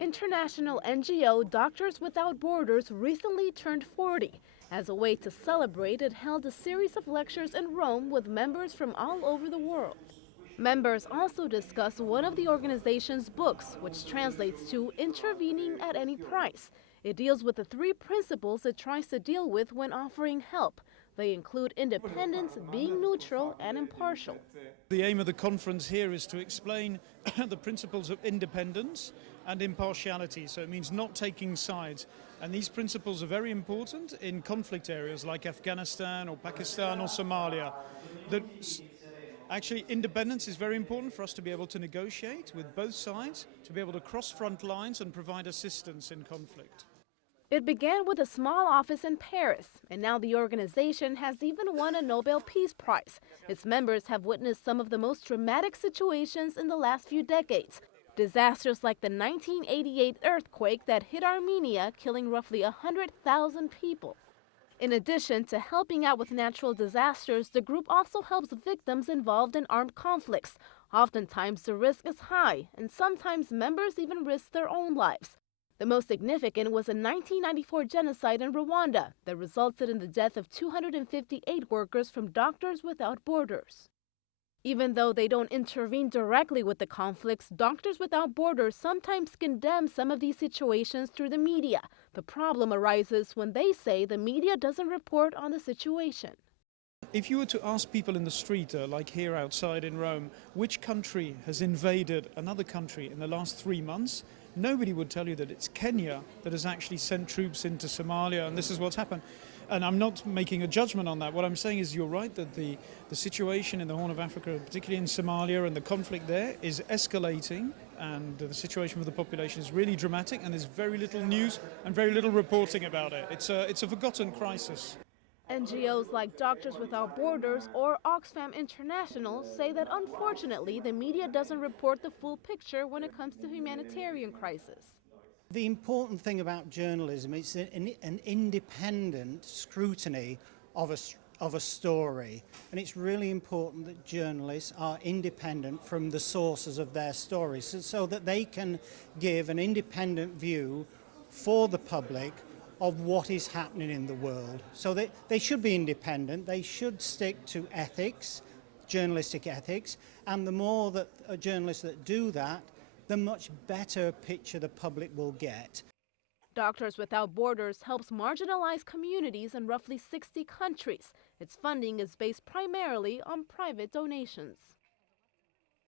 International NGO Doctors Without Borders recently turned 40. As a way to celebrate, it held a series of lectures in Rome with members from all over the world. Members also discussed one of the organization's books, which translates to Intervening at Any Price. It deals with the three principles it tries to deal with when offering help. They include independence, being neutral, and impartial. The aim of the conference here is to explain the principles of independence and impartiality, so it means not taking sides. And these principles are very important in conflict areas like Afghanistan or Pakistan or Somalia. Actually, independence is very important for us to be able to negotiate with both sides, to be able to cross front lines and provide assistance in conflict. It began with a small office in Paris, and now the organization has even won a Nobel Peace Prize. Its members have witnessed some of the most dramatic situations in the last few decades. Disasters like the 1988 earthquake that hit Armenia, killing roughly 100,000 people. In addition to helping out with natural disasters, the group also helps victims involved in armed conflicts. Oftentimes, the risk is high, and sometimes members even risk their own lives. The most significant was a 1994 genocide in Rwanda that resulted in the death of 258 workers from Doctors Without Borders. Even though they don't intervene directly with the conflicts, Doctors Without Borders sometimes condemn some of these situations through the media. The problem arises when they say the media doesn't report on the situation. If you were to ask people in the street, like here outside in Rome, which country has invaded another country in the last 3 months, nobody would tell you that it's Kenya that has actually sent troops into Somalia, and this is what's happened. And I'm not making a judgment on that. What I'm saying is you're right that the situation in the Horn of Africa, particularly in Somalia, and the conflict there is escalating, and the situation for the population is really dramatic, and there's very little news and very little reporting about it. It's a forgotten crisis. NGOs like Doctors Without Borders or Oxfam International say that unfortunately the media doesn't report the full picture when it comes to humanitarian crisis. The important thing about journalism is an independent scrutiny of a story, and it's really important that journalists are independent from the sources of their stories so that they can give an independent view for the public of what is happening in the world. So they should be independent, they should stick to ethics, journalistic ethics, and the more that journalists that do that, the much better picture the public will get. Doctors Without Borders helps marginalized communities in roughly 60 countries. Its funding is based primarily on private donations.